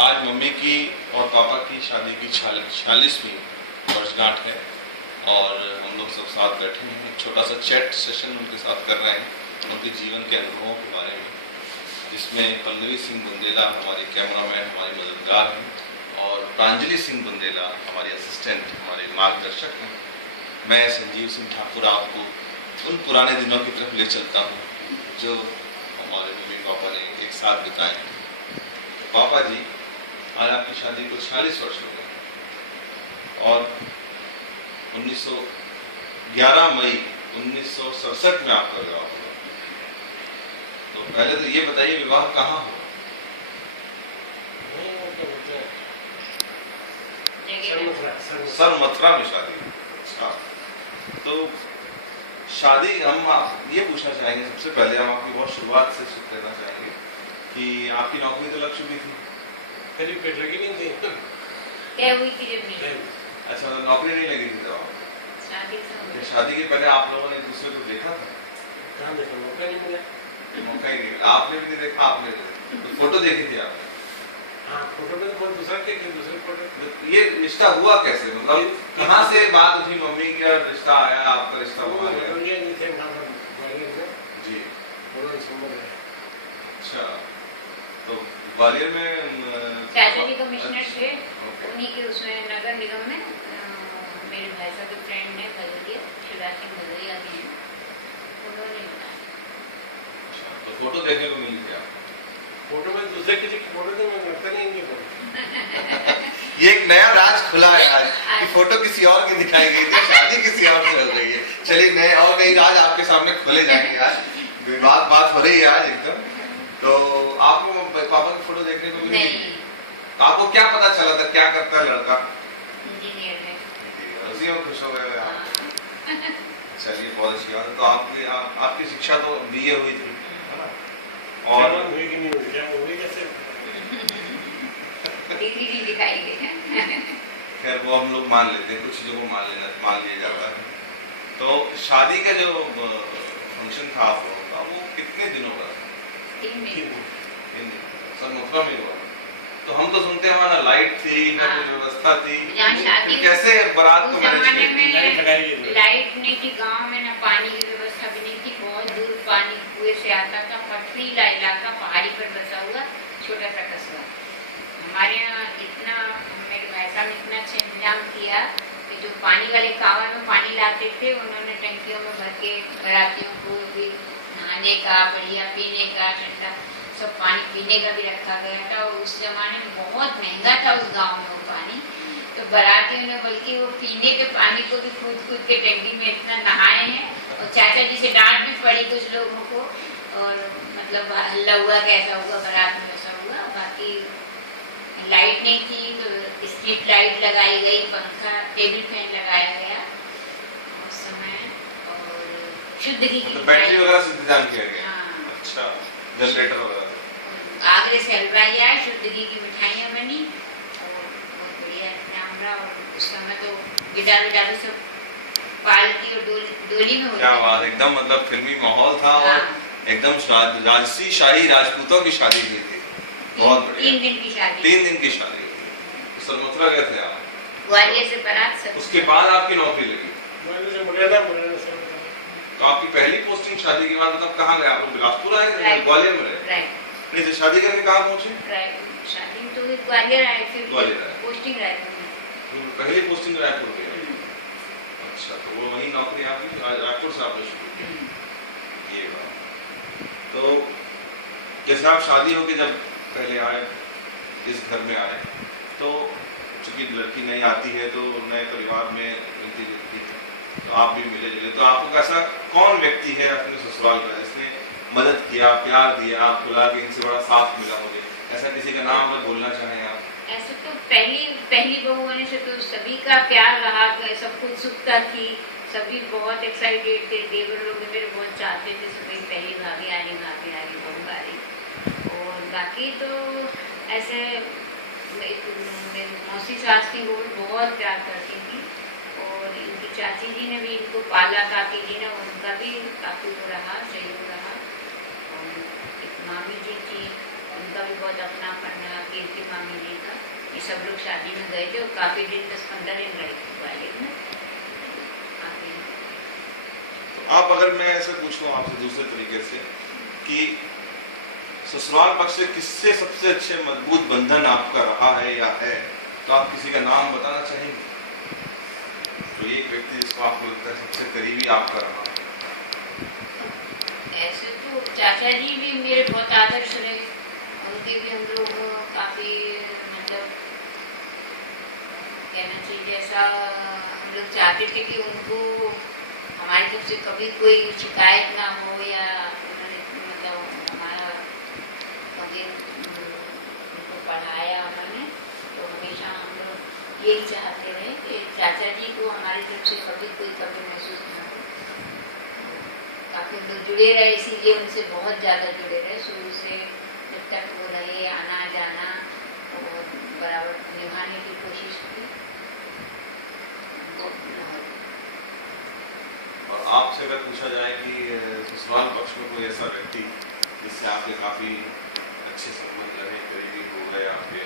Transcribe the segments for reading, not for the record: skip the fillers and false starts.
आज मम्मी की और पापा की शादी की 46वीं वर्षगांठ है और हम लोग सब साथ बैठे हैं। एक छोटा सा चैट सेशन उनके साथ कर रहे हैं उनके जीवन के अनुभवों के बारे में, जिसमें पल्लवी सिंह बुंदेला हमारी कैमरामैन, हमारी मददगार हैं और प्रांजलि सिंह बुंदेला हमारी असिस्टेंट, हमारे मार्गदर्शक हैं। मैं संजीव सिंह ठाकुर आपको उन पुराने दिनों की तरफ ले चलता हूँ जो हमारे मम्मी पापा ने एक साथ बिताए हैं। पापा जी, आज आपकी शादी को 46 वर्ष हो गए और 11 मई 1967 में आपका विवाह हुआ। तो पहले तो ये बताइए, विवाह कहाँ हुआ? सर मथुरा में शादी। अच्छा, तो शादी हम ये पूछना चाहेंगे, सबसे पहले हम आपकी बहुत शुरुआत से शुरू करना चाहेंगे कि आपकी नौकरी तो लग चुकी थी, करीब पेट लगी नहीं थी, क्या हुई थी जब नहीं? अच्छा, तो नौकरी नहीं लगी थी तब? शादी के पहले आप लोगों ने एक दूसरे को देखा था? कहाँ देखा, मौका नहीं मिला। मौका ही नहीं मिला, आपने भी नहीं देखा, आपने नहीं देखा। तो फोटो देखी थी आपने? हाँ, फोटो में तो बहुत दूसरा दूसरे फोटो। ये रिश्ता हुआ कैसे, मतलब कहाँ से बात उठी, मम्मी का रिश्ता आया, आपका रिश्ता हुआ? जी, अच्छा, तो ग्वालियर में चाचा जी कमिश्नर थे, उन्हीं के उसमें नगर निगम में मेरे भाई साहब के फ्रेंड ने भदौरिया, शिवराज सिंह भदौरिया भी हैं, उन्होंने बताया। तो फोटो देखने को मिली थी आपको? फोटो में दूसरे किसी की फोटो तो मैं लगता नहीं है। ये एक नया राज खुला है आज कि फोटो किसी और की दिखाई गई थी, शादी किसी और से हो गई है। चलिए, नए और कई राज आपके सामने खोले जाएंगे आज, विवाद बात हो रही है आज एकदम। तो आपको पापा की फोटो देखने को मिली? तो आपको क्या पता चला था क्या करता है लड़का? इंजीनियर है। उसी में खुश हो गए आप? चलिए, बहुत अच्छी बात है। तो आपकी शिक्षा तो बीए हुई थी, है ना? और हुई कि नहीं हुई, क्या हुई कैसे? डिग्री भी दिखाई गई है। खैर, वो हम लोग मान लेते हैं, कुछ चीजों को मान लिया जाता है। तो शादी का जो फंक्शन था आप लोगों का, वो कितने दिनों का? 3 दिन। सर मथुरा में हुआ। तो हम तो सुनते हैं वहाँ ना लाइट थी, ना कोई व्यवस्था थी, फिर कैसे बारात को जमाने में लगाई लाइट नहीं थी, गांव में ना पानी की व्यवस्था भी नहीं थी, बहुत दूर पानी कुएं से आता था, पथरीला इलाका, पहाड़ी पर बसा हुआ छोटा सा कस्बा। हमारे यहाँ इतना, मेरे भाई साहब ने इतना अच्छा इंतजाम किया कि जो पानी वाले कांवड़ में पानी लाते थे, उन्होंने टंकियों में भर के बरातियों को भी नहाने का, बढ़िया पीने का, ठंडा सब पानी पीने का भी रखा गया था। और उस जमाने में बहुत महंगा था उस गांव में वो पानी, तो बारातियों ने बल्कि वो पीने के पानी को भी कूद के टंकी में इतना नहाए हैं। और चाचा जी से डांट भी पड़ी कुछ लोगों को, और मतलब हल्ला हुआ, कैसा हुआ बारात में, ऐसा हुआ। बाकी लाइट नहीं थी तो स्ट्रीट लाइट लगाई गई, पंखा, टेबल फैन लगाया गया उस समय, और शुद्ध घी की बैटरी वगैरह से इंतजाम किया गया। हाँ। अच्छा, जनरेटर वगैरह आगरे से हलवाई आए, शुद्ध घी की मिठाइयाँ बनी और बहुत बढ़िया इंतजाम रहा। और उस समय तो गिटार विटार सब पालकी और डोली में क्या बात, एकदम मतलब फिल्मी माहौल था। हाँ। और एकदम राजसी शाही राजपूतों की शादी हुई थी, बहुत बढ़िया। 3 दिन की शादी। 3 दिन की शादी। तो सर मथुरा गए थे आप? ग्वालियर से बारात सब। उसके बाद आपकी नौकरी लगी? तो आपकी पहली पोस्टिंग शादी के बाद मतलब कहाँ गए आप लोग? बिलासपुर आए, ग्वालियर में रहे? नहीं, तो शादी करके कहाँ पहुँचे? शादी तो ग्वालियर आए, फिर ग्वालियर आए, पोस्टिंग रायपुर। पहली पोस्टिंग रायपुर में। अच्छा, तो वो वही नौकरी आपकी रायपुर से आपने शुरू की? ये बात। तो जैसे आप शादी होके जब पहले आए, इस घर में आए, तो चूंकि लड़की नहीं आती है तो नए परिवार में मिलती जुलती है, तो आप भी मिले जुले। तो आपको ऐसा कौन व्यक्ति है अपने ससुराल का जिसने मदद किया, प्यार दिया, आपको लगा कि इनसे बड़ा साथ मिला मुझे? ऐसा किसी का नाम अगर बोलना चाहें आप? ऐसे तो पहली बहू होने से तो सभी का प्यार रहा, सब कुछ उत्सुकता थी, सभी बहुत एक्साइटेड थे, देवर लोग मेरे बहुत चाहते थे सभी, पहली भाभी आ रही, बहू आ रही। और बाकी तो ऐसे मेरी मौसी सास थी, वो बहुत प्यार करती थी, और इनकी चाची जी ने भी इनको पाला, काकी जी ने, उनका भी काफी वो रहा, सहयोग रहा। और एक मामी जी थी, उनका भी बहुत अपनापन रहा, कीर्ति मामी जी ये सब लोग शादी में गए थे और काफी दिन 10-15 दिन लड़की वाले में काफी। तो आप अगर मैं ऐसे पूछूं आपसे दूसरे तरीके से कि ससुराल पक्ष से किससे सबसे अच्छे मजबूत बंधन आपका रहा है या है, तो आप किसी का नाम बताना चाहेंगे? तो एक व्यक्ति जिसको आपको लगता है सबसे करीबी आपका रहा? ऐसे तो चाचा जी भी मेरे बहुत आदर्श रहे, उनके भी हम लोग काफी मतलब कहना चाहिए ऐसा हम लोग चाहते थे कि उनको हमारी तरफ से कभी कोई शिकायत ना हो या उन्होंने मतलब हमारा कभी उनको पढ़ाया उन्होंने, तो हमेशा हम लोग यही चाहते रहे कि चाचा जी को हमारी तरफ से कभी कोई कमी महसूस ना हो। काफी हम लोग जुड़े रहे, इसीलिए उनसे बहुत ज़्यादा जुड़े रहे शुरू से जब तक वो रहे, आना जाना और बराबर निभाने की कोशिश की। और आपसे अगर पूछा जाए कि ससुराल पक्ष में कोई ऐसा व्यक्ति जिससे आपके काफी अच्छे संबंध रहे, करीबी हो गए आपके,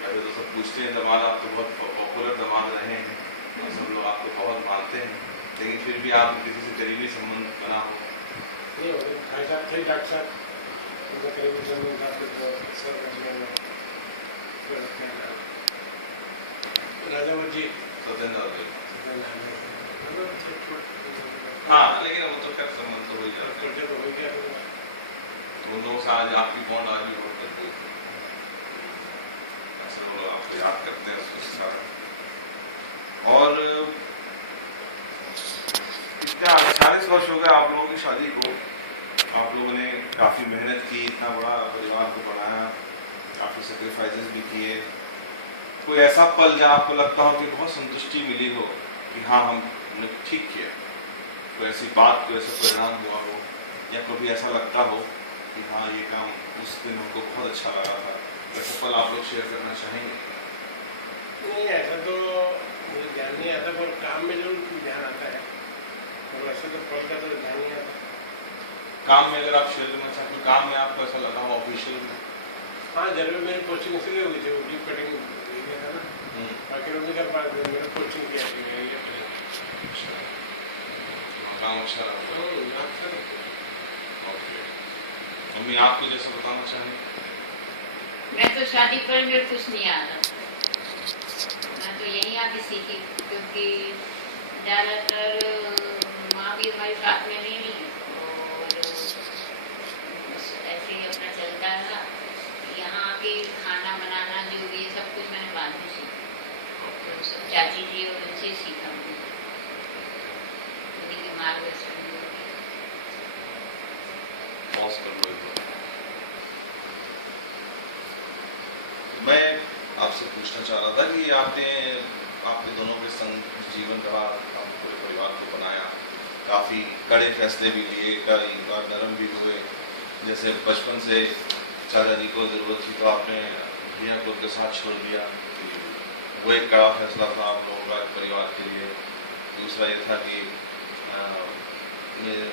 वैसे तो सब पूछते हैं दमाद आप तो बहुत पॉपुलर दमाद रहे हैं और सब लोग आपको बहुत मानते हैं, लेकिन फिर भी आप किसी से करीबी संबंध बना हो? नहीं हो गए भाई साहब थे, डॉक्टर साहब उनका करीबी संबंध था, फिर सर राजावत जी सत्येंद्र जी। हाँ, लेकिन वो तो खैर संबंध तो हो ही जाते हैं। जब हो गया तो उन लोगों से आज आपकी बॉन्ड आज भी बहुत मजबूत है, ऐसे लोग आपको याद करते हैं उसके साथ। और इतना 40 वर्ष हो गए आप लोगों की शादी को, आप लोगों ने काफी मेहनत की, इतना बड़ा परिवार को बनाया, काफी सेक्रीफाइसेस भी किए। कोई ऐसा पल जहाँ आपको लगता हो कि बहुत संतुष्टि मिली हो कि हाँ हमने ठीक किया, कोई ऐसी बात, कोई ऐसा परिणाम हुआ हो, या कभी ऐसा लगता हो कि हाँ ये काम उस दिन हमको बहुत अच्छा लगा था, ऐसा पल आप लोग शेयर करना चाहेंगे? नहीं, ऐसा तो मुझे ध्यान नहीं आता, पर काम में जरूर ध्यान आता है, और वैसे तो पल का तो ध्यान नहीं आता। काम में अगर आप शेयर करना चाहते, काम में आपको ऐसा लगा हो ऑफिशियल में? हाँ, जरूर मेरी कोचिंग इसलिए हुई थी, वो क्लिप कटिंग था ना, बाकी लोग नहीं कर पाते, मेरा कोचिंग किया काम अच्छा रहा। ओके, मम्मी आपको जैसा बताना चाहेंगे? मैं तो शादी पर मेरे कुछ नहीं आता, मैं तो यहीं आके सीखी, क्योंकि ज़्यादातर माँ भी हमारे साथ में नहीं रही और बस ऐसे ही अपना चलता रहा। यहाँ आके खाना बनाना जो भी ये सब कुछ मैंने बाद में सीखा, तो सब चाची जी और उनसे सीखा, उन्हीं के मार्गदर्शन में। पॉज कर लो एक बार। मैं आपसे पूछना चाह रहा था कि आपके दोनों के संग जीवन रहा, आप पूरे परिवार को बनाया, काफ़ी कड़े फैसले भी लिए, कई बार नरम भी हुए। जैसे बचपन से चाचा जी को ज़रूरत थी तो आपने भैया को उनके साथ छोड़ दिया, वो एक कड़ा फैसला था आप लोगों का परिवार के लिए। दूसरा ये था कि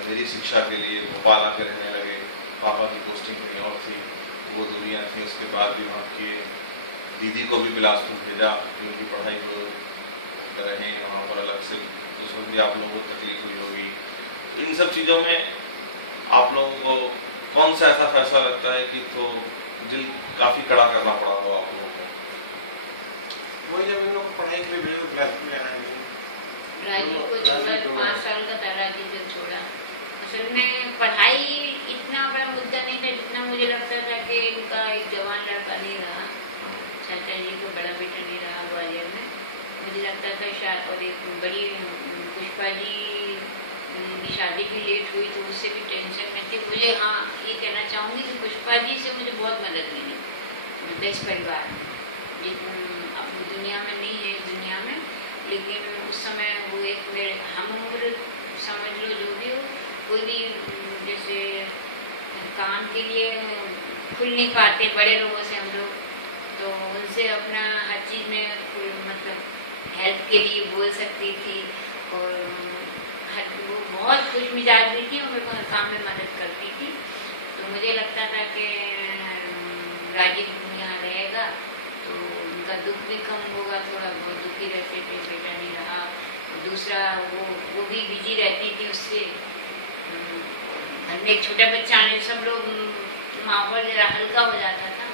मेरी शिक्षा के लिए भोपाल आकर रहने लगे, पापा की पोस्टिंग कहीं और थी, वो दूरियाँ थी, उसके बाद भी वहाँ किए। दीदी को भी बिलासपुर भेजा, उनकी पढ़ाई को रहें वहाँ पर अलग से, उस वक्त भी आप लोगों को तकलीफ हुई होगी। इन सब चीज़ों में आप लोगों को कौन सा ऐसा फैसला लगता है कि तो दिल काफ़ी कड़ा करना पड़ा हो आप लोगों को? वही जब इन लोग पढ़ाई के लिए भेजो, बिलासपुर में आए राजीव को छोड़ा, 5 साल का था राजीव जब छोड़ा। असल में पढ़ाई इतना बड़ा मुद्दा नहीं था जितना मुझे लगता था कि इनका एक जवान लड़का नहीं रहा, चाचा जी को बड़ा बेटा नहीं रहा ग्वालियर में। मुझे लगता था शायद, और एक बड़ी पुष्पा जी की शादी भी लेट हुई तो उससे भी टेंशन में थी मुझे। हाँ, ये कहना चाहूँगी कि पुष्पा जी से मुझे बहुत मदद मिली, इस परिवार में, अपनी दुनिया में नहीं है, इस दुनिया में, लेकिन उस समय वो एक मेरे हम उम्र समझ लो जो भी हो, कोई भी जैसे काम के लिए खुल नहीं पाते बड़े लोगों से हम लोग, तो उनसे अपना हर चीज़ में मतलब हेल्प के लिए बोल सकती थी, और वो बहुत खुश मिजाज भी थी और मेरे को हर काम में मदद करती थी। तो मुझे लगता था कि राजीव यहाँ रहेगा तो उनका दुख भी कम होगा, थोड़ा बहुत दुखी रहते थे, बेटा नहीं रहा। और दूसरा वो भी बिजी रहती थी उससे। घर में एक छोटा बच्चा आने सब लोग माहौल जरा हल्का हो जाता था।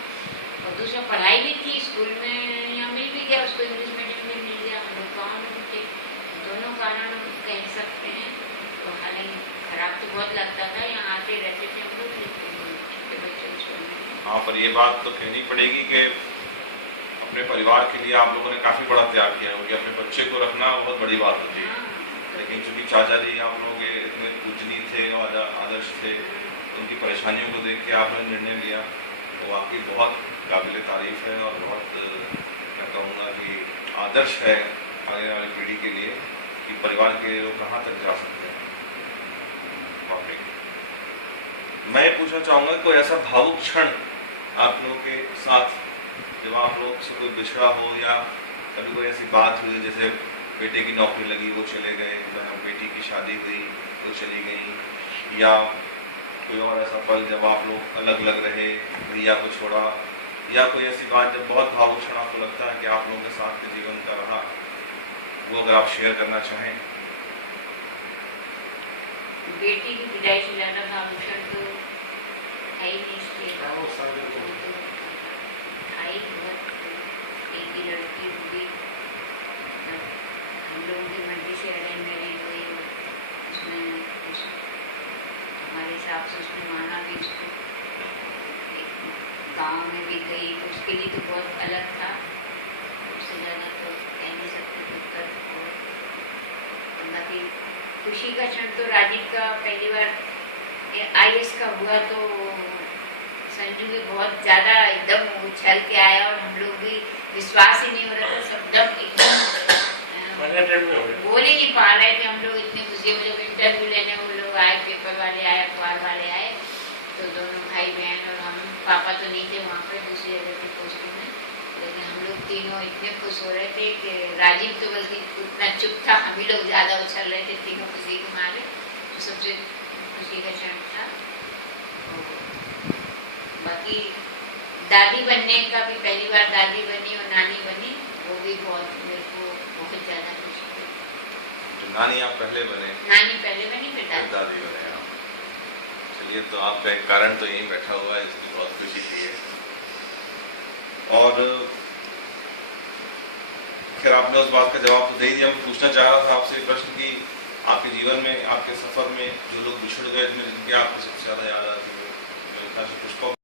और दूसरा पढ़ाई भी थी, स्कूल में यहाँ मिल भी गया उसको, इंग्लिश मीडियम में मिल गया। हम लोग गाँव में थे, दोनों कारण कह सकते हैं। तो हालांकि खराब तो बहुत लगता था, यहाँ आते रहते थे हम लोग, छोटे बच्चे स्कूल में। हाँ, पर ये बात तो कहनी पड़ेगी कि अपने परिवार के लिए आप लोगों ने काफ़ी बड़ा त्याग किया, क्योंकि अपने बच्चे को रखना बहुत बड़ी बात होती है। लेकिन चूंकि चाचा जी आप लोगों के इतने पूजनीय थे और आदर्श थे, उनकी परेशानियों को देख के आपने निर्णय लिया, वो वाकई बहुत काबिल तारीफ है और बहुत मैं कहूँगा कि आदर्श है आने वाली पीढ़ी के लिए कि परिवार के लोग कहाँ तक जा सकते हैं। वाकई मैं पूछना चाहूँगा, कोई ऐसा भावुक क्षण आप लोगों के साथ जब आप लोग से कोई बिछड़ा हो, या कभी कोई ऐसी बात हुई जैसे बेटे की नौकरी लगी वो चले गए, बेटी की शादी हुई वो चली गई, या कोई और ऐसा पल जब आप लोग अलग अलग रहे, भैया को छोड़ा, या कोई ऐसी बात जब बहुत भावुक क्षण आपको लगता है कि आप लोगों के साथ के जीवन का रहा, वो अगर आप शेयर करना चाहें। बेटी की विदाई से ज्यादा भावुक क्षण तो है ही नहीं इसलिए आई बहुत। एक ही लड़की हुई, हम लोगों की मर्जी से अरेंज मैरिज हुई, उसमें कुछ हमारे हिसाब से उसने माना भी उसको। गांव में भी गई तो उसके लिए तो बहुत अलग था, उससे ज़्यादा तो कह नहीं सकते उत्तर। और बाकी खुशी का क्षण तो राजीव का पहली बार IAS का हुआ तो संजू भी बहुत ज़्यादा एकदम उछल के आया, और हम लोग भी विश्वास ही नहीं हो रहा था, सब एकदम बोल ही नहीं पा रहे थे हम लोग, इतनी खुशी में। जब इंटरव्यू लेने वो लोग आए, पेपर वाले आए, अखबार वाले आए, तो दोनों भाई बहन और हम, पापा तो नहीं थे वहाँ पर, दूसरी जगह की पोस्टिंग में, लेकिन हम लोग तीनों इतने खुश हो रहे थे कि राजीव तो बल्कि उतना चुप था, हम ही लोग ज़्यादा उछल रहे थे तीनों खुशी के मारे। तो सबसे खुशी का क्षण था। बाकी दादी बनने का भी, पहली बार दादी बनी और नानी बनी, वो भी बहुत मेरे को बहुत ज़्यादा खुशी हुई। तो नानी आप पहले बने? नानी पहले बनी, फिर दादी बने आप। चलिए, तो आपका एक कारण तो यहीं बैठा हुआ है जिसकी बहुत खुशी की है। और खैर आपने उस बात का जवाब तो दे दिया। मैं पूछना चाह रहा था आपसे प्रश्न कि आपके जीवन में, आपके सफर में जो लोग बिछड़ गए, जिनकी आपको सबसे ज़्यादा याद आती है, पुष्पा